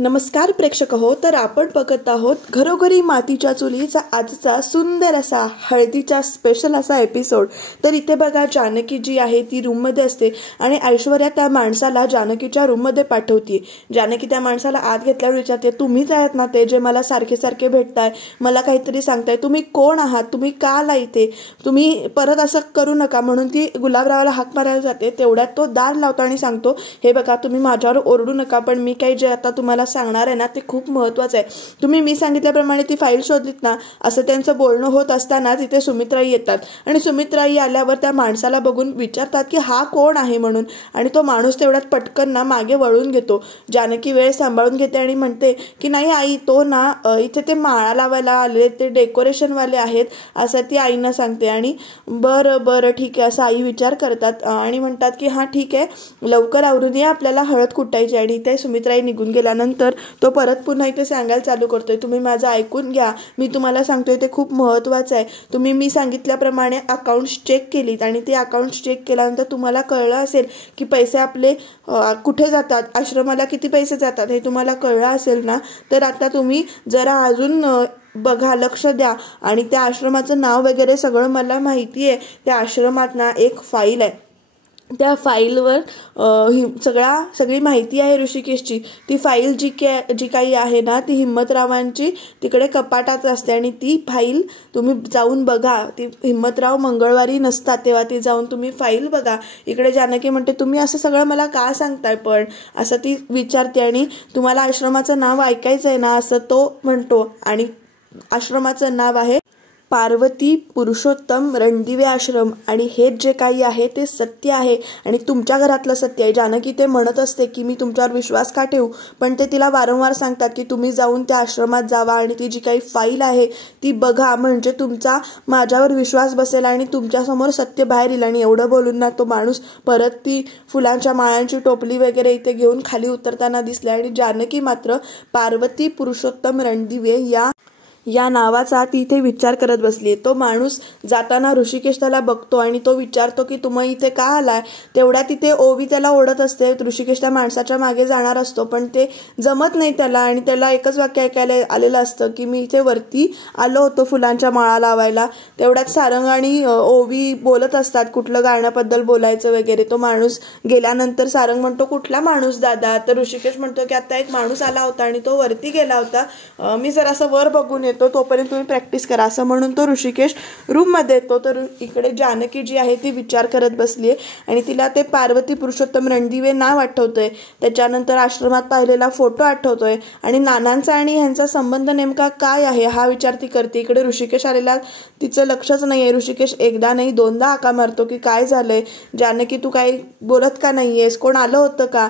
नमस्कार प्रेक्षक हो, तर आपण बघत आहोत घरोघरी मातीच्या चुलीचा आजचा सुंदर असा हळदीचा स्पेशल असा एपिसोड। तर इथे बघा, जानकी जी आहे ती रूममध्ये असते आणि ऐश्वर्या त्या माणसाला जानकीच्या रूममध्ये पाठवते। जानकी त्या माणसाला आत घेतल्यावर विचारते, तुम्हीच आहेत ना ते जे मला सारखे सारखे भेटताय, मला काहीतरी सांगताय, तुम्ही कोण आहात, तुम्ही का आला इथे, तुम्ही परत असं करू नका। म्हणून ती गुलाबरावाला हाक मारायला जाते, तेवढ्यात तो दार लावतो आणि सांगतो, हे बघा तुम्ही माझ्यावर ओरडू नका, पण मी काही जे आता तुम्हाला सांगणार आहे ना ते खूप महत्त्वाचं आहे। तुम्ही मी सांगितल्याप्रमाणे ती फाईल शोधलीत ना, असं त्यांचं बोलणं होत असताना तिथे सुमित्राई येतात आणि सुमित्राई आल्यावर त्या माणसाला बघून विचारतात की हा कोण आहे म्हणून, आणि तो माणूस तेवढ्यात पटकन ना मागे वळून घेतो। जानकी वेळ सांभाळून घेते आणि म्हणते की नाही आई, तो ना इथे ते माळा लावायला आले, ते डेकोरेशन वाले आहेत असं ती आईनं सांगते। आणि बरं बरं ठीक आहे असं आई विचार करतात आणि म्हणतात की हां ठीक आहे, लवकर आवरून ये, आपल्याला हळद कुटायची। आणि ते सुमित्राई निघून गेल्यानंतर तो परत पुन्हा इथे सांगायला चालू करतोय, तुम्ही माझं ऐकून घ्या, मी तुम्हाला सांगतोय ते खूप महत्त्वाचं आहे। तुम्ही मी सांगितल्याप्रमाणे अकाउंट्स चेक केलीत आणि ते अकाउंट्स चेक केल्यानंतर तुम्हाला कळलं असेल की पैसे आपले कुठे जातात, आश्रमाला किती पैसे जातात हे तुम्हाला कळलं असेल ना, तर आता तुम्ही जरा अजून बघा, लक्ष द्या। आणि त्या आश्रमाचं नाव वगैरे सगळं मला माहिती आहे। त्या आश्रमात ना एक फाईल आहे, त्या फाईलवर सगळी माहिती आहे ऋषिकेशची। ती फाईल जी काही आहे ना ती हिम्मतरावांची तिकडे कपाटात असते आणि ती फाईल तुम्ही जाऊन बघा। ती हिम्मतराव मंगळवारी नसतात तेव्हा ती जाऊन तुम्ही फाईल बघा। इकडे जानकी म्हणते, तुम्ही असं सगळं मला का सांगताय पण, असं ती विचारते। आणि तुम्हाला आश्रमाचं नाव ऐकायचं आहे ना असं तो म्हणतो, आणि आश्रमाचं नाव आहे पार्वती पुरुषोत्तम रणदिवे आश्रम। आणि हे जे काही आहे ते सत्य आहे आणि तुमच्या घरातलं सत्य आहे। जानकी ते म्हणत असते की मी तुमच्यावर विश्वास का ठेवू, पण ते तिला वारंवार सांगतात की तुम्ही जाऊन त्या आश्रमात जावा आणि ती जी काही फाईल आहे ती बघा, म्हणजे तुमचा माझ्यावर विश्वास बसेल आणि तुमच्यासमोर सत्य बाहेर येईल। आणि एवढं बोलून ना तो माणूस परत ती फुलांच्या माळांची टोपली वगैरे इथे घेऊन खाली उतरताना दिसले। आणि जानकी मात्र पार्वती पुरुषोत्तम रणदिवे या नावाचा ती इथे विचार करत बसली। तो माणूस जाताना ऋषिकेश त्याला बघतो आणि तो विचारतो की तुम्ही इथे का आलाय। तेवढ्या तिथे ओवी त्याला ओढत असते, ऋषिकेश त्या माणसाच्या मागे जाणार असतो पण ते जमत नाही त्याला, आणि त्याला एकच वाक्य ऐकायला आलेलं असतं की मी इथे वरती आलो होतो फुलांच्या माळा लावायला। तेवढ्यात सारंग आणि ओवी बोलत असतात कुठलं गाण्याबद्दल बोलायचं वगैरे। तो माणूस गेल्यानंतर सारंग म्हणतो, कुठला माणूस दादा? तर ऋषिकेश म्हणतो की आता एक माणूस आला होता आणि तो वरती गेला होता, मी जर असं वर बघून येतो, तोपर्यंत तुम्ही प्रॅक्टिस करा असं म्हणून तो ऋषिकेश रूममध्ये येतो। तर इकडे जानकी जी आहे ती विचार करत बसली आहे आणि तिला ते पार्वती पुरुषोत्तम रणदिवे नाव आठवतंय, त्याच्यानंतर आश्रमात पाहिलेला फोटो आठवतोय आणि नानांचा आणि ह्यांचा संबंध नेमका काय आहे हा विचार ती करते। इकडे ऋषिकेश आलेला तिचं लक्षच नाही आहे। ऋषिकेश एकदा नाही दोनदा हाका मारतो की काय झालंय जानकी, तू काही बोलत का नाहीयेस, कोण आलं होतं का?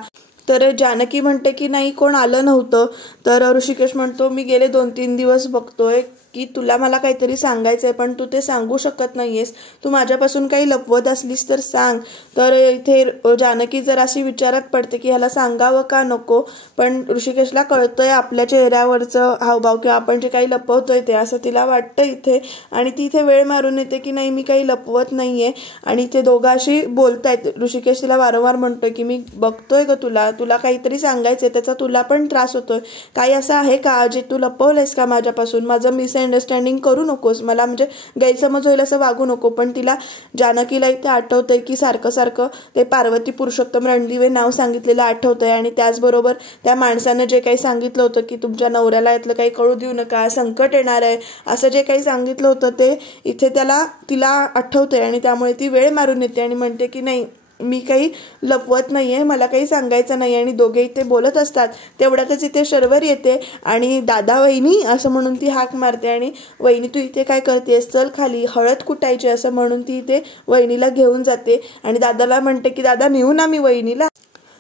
तर जानकी म्हणते की नाही कोण आलं नव्हतं। तर ऋषिकेश म्हणतो, मी गेले 2-3 दिवस बघतोय की तुला मला काहीतरी सांगायचं आहे पण तू ते सांगू शकत नाहीयेस, तू माझ्यापासून काही लपवत असलीस तर सांग। तर इथे जानकी जर अशी विचारात पडते की ह्याला सांगावं का नको, पण ऋषिकेशला कळतंय आपल्या चेहऱ्यावरचं हावभाव किंवा आपण जे काही लपवतोय ते, असं तिला वाटतं इथे। आणि ती इथे वेळ मारून येते की नाही मी काही लपवत नाहीये। आणि ते दोघं अशी बोलतायत। ऋषिकेश तिला वारंवार म्हणतोय की मी बघतोय ग तुला काहीतरी सांगायचंय, त्याचा तुला पण त्रास होतोय, काही असं आहे का जे तू लपवलंयस का माझ्यापासून, माझं मिसअंडरस्टँडिंग करू नकोस, मला म्हणजे गैरसमज होईल असं वागू नको। पण तिला जानकीला इथे आठवतंय की सारखं सारखं ते पार्वती पुरुषोत्तम रणदिवे नाव सांगितलेलं आठवतंय, आणि त्याचबरोबर त्या माणसानं जे काही सांगितलं होतं की तुमच्या नवऱ्याला यातलं काही कळू देऊ नका, संकट येणार आहे, असं जे काही सांगितलं होतं ते इथे तिला आठवतंय। आणि त्यामुळे ती वेळ मारून येते आणि म्हणते की नाही मी काही लपवत नाहीये, मला काही सांगायचं नाही। आणि दोघे इथे बोलत असतात, तेवढ्यातच इथे शर्वरी येते आणि दादा वहिनी असं म्हणून ती हाक मारते आणि वहिनी तू इथे काय करतेस, चल खाली हळद कुटायची असं म्हणून ती इथे वहिनीला घेऊन जाते। आणि दादाला म्हणते की दादा नेऊ ना मी वहिनीला।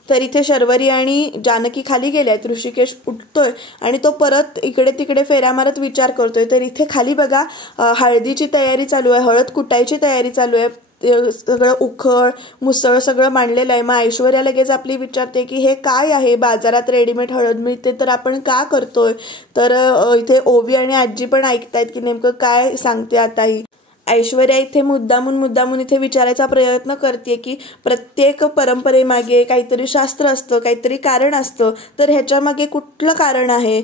तर इथे शर्वरी आणि जानकी खाली गेल्यात, ऋषिकेश उठतोय आणि तो परत इकडे तिकडे फेऱ्या मारत विचार करतोय। तर इथे खाली बघा हळदीची तयारी चालू आहे, हळद कुटायची तयारी चालू आहे, सगळं उखळ मुसळ सगळं मांडलेलं आहे। मग ऐश्वर्या लगेच आपली विचारते की हे काय आहे, बाजारात रेडीमेड हळद मिळते तर आपण का करतोय? तर इथे ओवी आणि आजी पण ऐकतायत की नेमकं काय सांगते आता ही। ऐश्वर्या इथे मुद्दामून इथे विचारायचा प्रयत्न करते की प्रत्येक परंपरेमागे काहीतरी शास्त्र असतं, काहीतरी कारण असतं, तर ह्याच्यामागे कुठलं कारण आहे.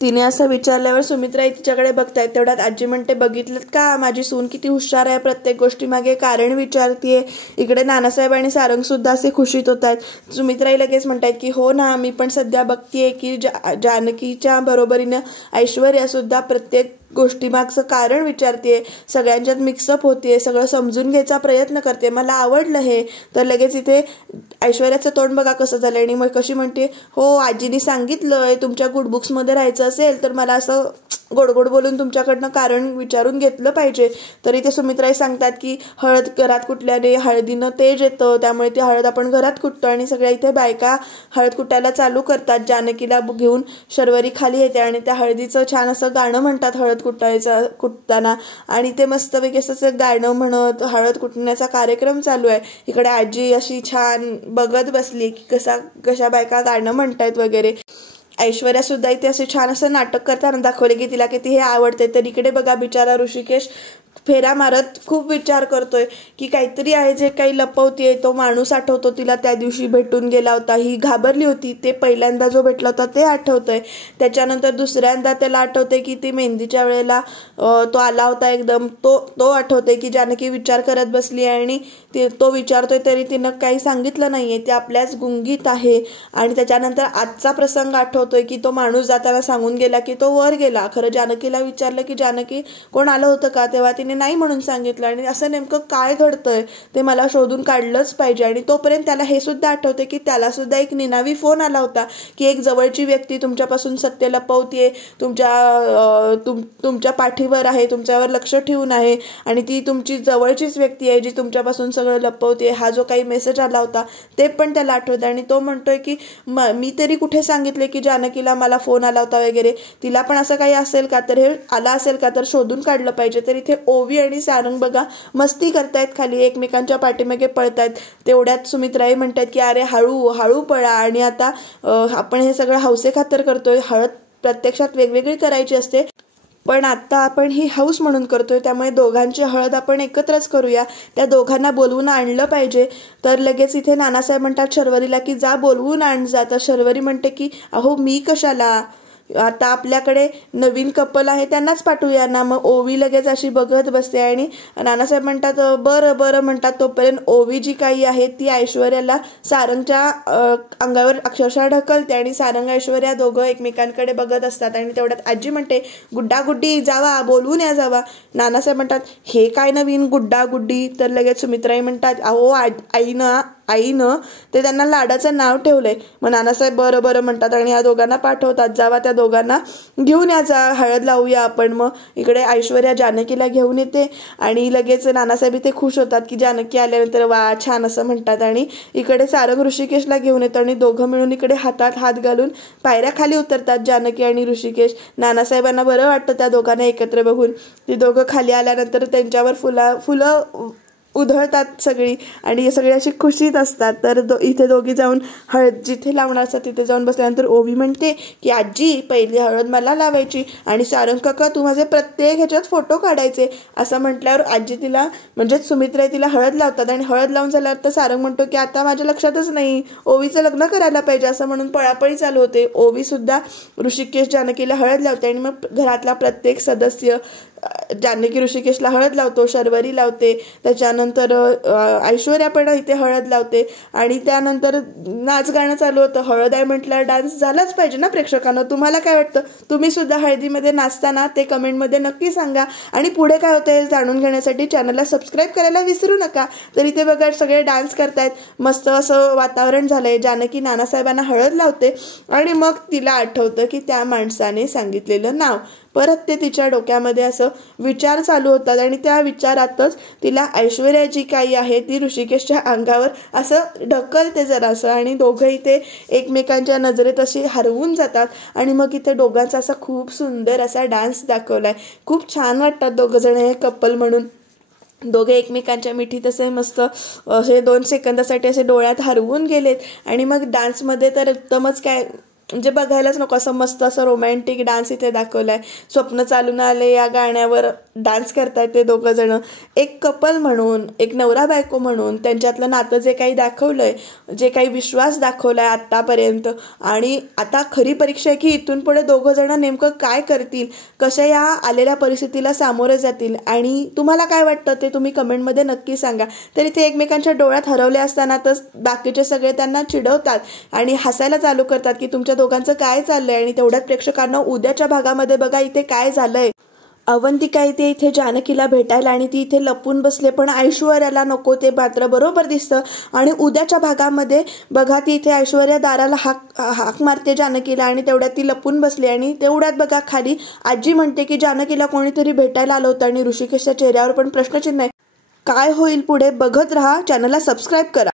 तिने असं विचारल्यावर सुमित्रा तिच्याकडे बघतायत. तेवढ्यात आजी म्हणते, बघितलं का माझी सून किती हुशार आहे, प्रत्येक गोष्टीमागे कारण विचारतीये. इकडे नानासाहेब आणि सारंग सुद्धा असे खुशीत होत आहेत. सुमित्राही लगेच म्हणतायत की हो ना, मी पण सध्या बघतीये की जानकीच्या बरोबरीनं ऐश्वर्या सुद्धा प्रत्येक गोष्टीमागचं कारण विचारते, सगळ्यांच्यात मिक्सअप होते, सगळं समजून घ्यायचा प्रयत्न करते, मला आवडलं हे. तर लगेच इथे ऐश्वर्याचं तोंड बघा कसं झालं आणि मग कशी म्हणते, हो आजीनी सांगितलंय तुमच्या गुडबुक्समध्ये राहायचं असेल तर मला असं गोड गोड बोलून तुमच्याकडनं कारण विचारून घेतलं पाहिजे. तरी ते सुमित्राही सांगतात की हळद घरात कुठल्याने हळदीनं तेज येतं, त्यामुळे ती हळद आपण घरात कुटतो. आणि सगळ्या इथे बायका हळद कुटायला चालू करतात. जानकीला घेऊन शर्वरी खाली येते आणि त्या हळदीचं छान असं गाणं म्हणतात हळद कुटताना. आणि ते मस्तपैकी असं गाणं म्हणत हळद कुटण्याचा कार्यक्रम चालू आहे. इकडे आजी अशी छान बघत बसली की कशा बायका गाणं म्हणतायत वगैरे. ऐश्वर्या सुद्धा इथे असे छान असं नाटक करताना दाखवले की तिला किती हे आवडते. तर इकडे बघा बिचारा ऋषिकेश फेऱ्या मारत खूप विचार करतोय की काहीतरी आहे जे काही लपवतीये. तो माणूस आठवतो तिला त्या दिवशी भेटून गेला होता, ही घाबरली होती, ते पहिल्यांदा जो भेटला होता ते आठवतंय. त्याच्यानंतर दुसऱ्यांदा त्याला आठवतंय की ती मेहंदीच्या वेळेला तो आला होता एकदम, तो आठवतंय की जानकी विचार करत बसली आणि तो विचारतोय तरी तिनं काही सांगितलं नाहीये, ती आपल्याच गुंगीत आहे. आणि त्याच्यानंतर आजचा प्रसंग आठवतोय की तो माणूस जाताना सांगून गेला की तो वर गेला. खरं जानकीला विचारलं की जानकी कोण आलं होतं का, तेव्हा तिने नाही म्हणून सांगितलं. आणि असं नेमकं काय घडतंय ते मला शोधून काढलंच पाहिजे. आणि तोपर्यंत त्याला हे सुद्धा आठवते की त्याला सुद्धा एक निनावी फोन आला होता की एक जवळची व्यक्ती तुमच्यापासून सत्य लपवतीये, तुमच्या पाठीवर आहे, तुमच्यावर लक्ष ठेवून आहे आणि ती तुमची जवळचीच व्यक्ती आहे जी तुमच्यापासून सगळं लपवते. हा जो काही मेसेज आला होता ते पण त्याला आठवतं. आणि तो म्हणतोय की मी तरी कुठे सांगितले की जानकीला मला फोन आला होता वगैरे, तिला पण असं काही असेल का, तर हे आला असेल का, तर शोधून काढलं पाहिजे. तर इथे ओवी आणि सारंग बघा मस्ती करतायत, खाली एकमेकांच्या पाठीमागे पळतायत. तेवढ्यात सुमित्राई म्हणतात की अरे हळू पळा. आणि आता आपण हे सगळं हौसे खातर करतोय, हळद प्रत्यक्षात वेगवेगळी करायची असते पण आता आपण ही हौस म्हणून करतोय, त्यामुळे दोघांची हळद आपण एकत्रच करूया, त्या दोघांना बोलवून आणलं पाहिजे. तर लगेच इथे नानासाहेब म्हणतात शर्वरीला की जा बोलवून आण जा. तर शर्वरी म्हणते की अहो मी कशाला, आता आपल्याकडे नवीन कपल आहे त्यांनाच पाठवूया ना. मग ओवी लगेच अशी बघत बसते आणि नानासाहेब म्हणतात बरं म्हणतात. तोपर्यंत ओवी जी काही आहे ती ऐश्वर्याला सारंगच्या अंगावर अक्षरशः ढकलते आणि सारंग ऐश्वर्या दोघं एकमेकांकडे बघत असतात. आणि तेवढ्यात आजी म्हणते गुड्डी जावा, बोलवून या जावा. नानासाहेब म्हणतात हे काय नवीन गुड्डी. तर लगेच सुमित्राई म्हणतात अहो आईनं ते त्यांना लाडाचं नाव ठेवलंय. मग नानासाहेब बरं म्हणतात आणि या दोघांना पाठवतात, जावा त्या दोघांना घेऊन याचा, हळद लावूया आपण. मग इकडे ऐश्वर्या जानकीला घेऊन येते आणि लगेच नानासाहेब इथे खुश होतात की जानकी आल्यानंतर वा छान असं म्हणतात. आणि इकडे सारंग ऋषिकेशला घेऊन येतो आणि दोघं मिळून इकडे हातात हात घालून पायऱ्या खाली उतरतात, जानकी आणि ऋषिकेश. नानासाहेबांना बरं वाटतं त्या दोघांना एकत्र बघून. ती दोघं खाली आल्यानंतर त्यांच्यावर फुलं उधळतात सगळी आणि सगळी अशी खुशीत असतात. तर इथे दोघी जाऊन हळद जिथे लावणार असतात तिथे जाऊन बसल्यानंतर ओवी म्हणते की आजी पहिली हळद मला लावायची आणि सारंग काका तू माझे प्रत्येक ह्याच्यात फोटो काढायचे. असं म्हटल्यावर आजी तिला म्हणजेच सुमित्रा तिला हळद लावतात आणि हळद लावून झाल्यावर तर सारंग म्हणतो की आता माझ्या लक्षातच नाही, ओवीचं लग्न करायला पाहिजे असं म्हणून पळापळी चालू होते. ओवी सुद्धा ऋषिकेश जानकीला हळद लावते आणि मग घरातला प्रत्येक सदस्य जानकी ऋषिकेशला हळद लावतो, शर्वरी लावते, त्याच्यानंतर ऐश्वर्या पण इथे हळद लावते आणि त्यानंतर नाच गाणं चालू होतं. हळद आहे म्हटल्यावर डान्स झालाच पाहिजे ना प्रेक्षकांना. तुम्हाला काय वाटतं, तुम्ही सुद्धा हळदीमध्ये नाचताना ते कमेंटमध्ये नक्की सांगा. आणि पुढे काय होतं हे जाणून घेण्यासाठी चॅनलला सबस्क्राईब करायला विसरू नका. तर इथे बघा सगळे डान्स करतायत, मस्त असं वातावरण झालंय. जानकी नानासाहेबांना हळद लावते आणि मग तिला आठवतं की त्या माणसाने सांगितलेलं नाव. परत ते तिच्या डोक्यामध्ये असं विचार चालू होतात आणि त्या विचारातच तिला ऐश्वर्या जी काही आहे ती ऋषिकेशच्या अंगावर असं ढकलते जरासं आणि दोघं इथे एकमेकांच्या नजरेत अशी हरवून जातात. आणि मग इथे दोघांचा असा खूप सुंदर असा डान्स दाखवलाय. खूप छान वाटतात दोघं जण हे कपल म्हणून. दोघे एकमेकांच्या मिठीत असे मस्त असे 2 सेकंदासाठी असे डोळ्यात हरवून गेलेत आणि मग डान्समध्ये तर उत्तमच काय म्हणजे बघायलाच नको, असं मस्त असं रोमॅन्टिक डान्स इथे दाखवलाय. स्वप्न चालून आले या गाण्यावर डान्स करतायत ते दोघं जण. एक कपल म्हणून, एक नवरा बायको म्हणून त्यांच्यातलं नातं जे काही दाखवलंय, जे काही विश्वास दाखवलाय आत्तापर्यंत, आणि आता खरी परीक्षा आहे की इथून पुढे दोघं जण नेमकं काय करतील, कशा या आलेल्या परिस्थितीला सामोरं जातील. आणि तुम्हाला काय वाटतं ते तुम्ही कमेंटमध्ये नक्की सांगा. तर इथे एकमेकांच्या डोळ्यात हरवले असताना तर बाकीचे सगळे त्यांना चिडवतात आणि हसायला चालू करतात की तुमच्या दोघांचं काय चाललंय. आणि तेवढ्याच प्रेक्षकांना उद्याच्या भागामध्ये बघा इथे काय झालंय. अवंतिका येते इथे जानकीला भेटायला आणि ती इथे लपून बसले, पण ऐश्वर्याला नको ते मात्र बरोबर दिसतं. आणि उद्याच्या भागामध्ये बघा ती इथे ऐश्वर्या दाराला हाक मारते जानकीला आणि तेवढ्यात ती लपून बसली. आणि तेवढ्यात बघा खाली आजी म्हणते की जानकीला कोणीतरी भेटायला आलं होतं आणि ऋषिकेशच्या चेहऱ्यावर पण प्रश्नचिन्ह आहे. काय होईल पुढे बघत राहा. चॅनलला सबस्क्राईब करा.